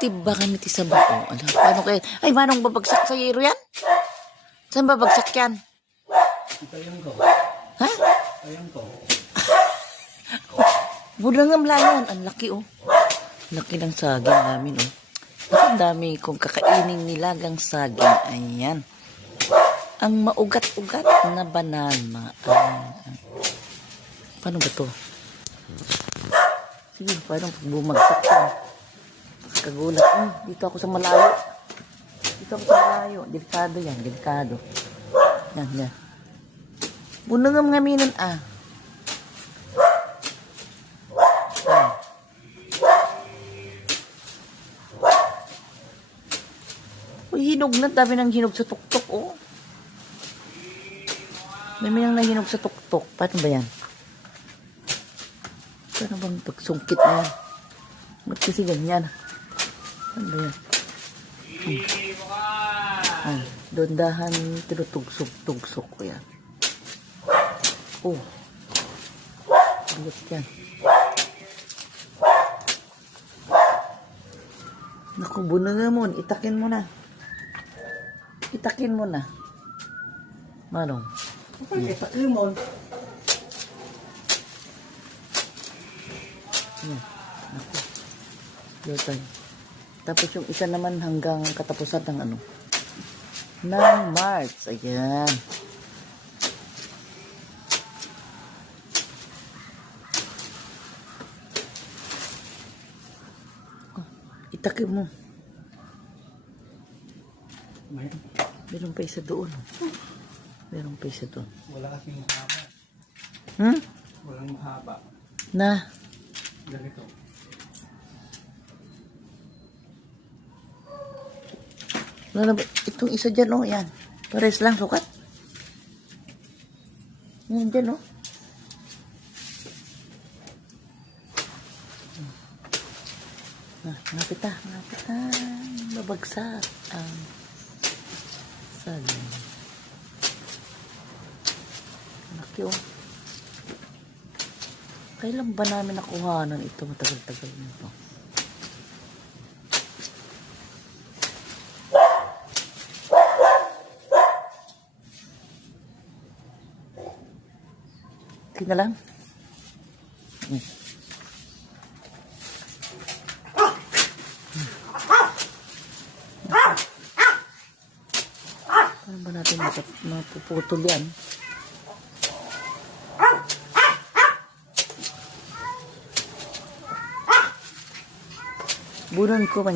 Tiba kami ti sa bao. Ala, paano kayo? Ay, manong babagsak sa yero yan? Saan babagsak yan? Ayun ko. Ha? Ayun ko. Budangam lang yan. Ang laki, oh. Laki ng saging namin, oh. Ang dami kong kakainin nilagang saging. Ayan. Ang maugat-ugat na banana. Paano ba to? Sige, paano pag bumagsak yan? Kagulat. Dito ako sa malayo. Dito ako sa malayo. Delikado yan, delikado. Yan, yan. Bunangam ngaminan, Yan. Uy, hinog na. Dami ng hinog sa tuktok, oh. May mayang nahinog sa tuktok. Paano ba yan? Paano bang pagsungkit na yan? Ba't kasi ganyan? Ano ba yan? Doon dahan tinutugsok-tugsok ko yan. Oh. Bigat yan. Naku, bunanga mo. Itakin mo na. Itakin mo na. Manong. Itakin mo. Yan. Naku. Doon. Tapos yung isa naman hanggang katapusan ng ano. Ng March. Ayan. Oh, itakin mo. Meron pa isa doon. Meron pa isa doon. Wala kasing mahaba. Walang mahaba. Na. Ganito. Wala ba? Itong isa dyan, oh, yan. Pares lang, sukat. Yan dyan, oh. Ngapit na. Babagsak ang saging. Laki, oh. Kailan ba namin nakuhanan ito? Matagal-tagal nito. Ito na lang. Paano ba natin mapuputol yan? Bunon ko man.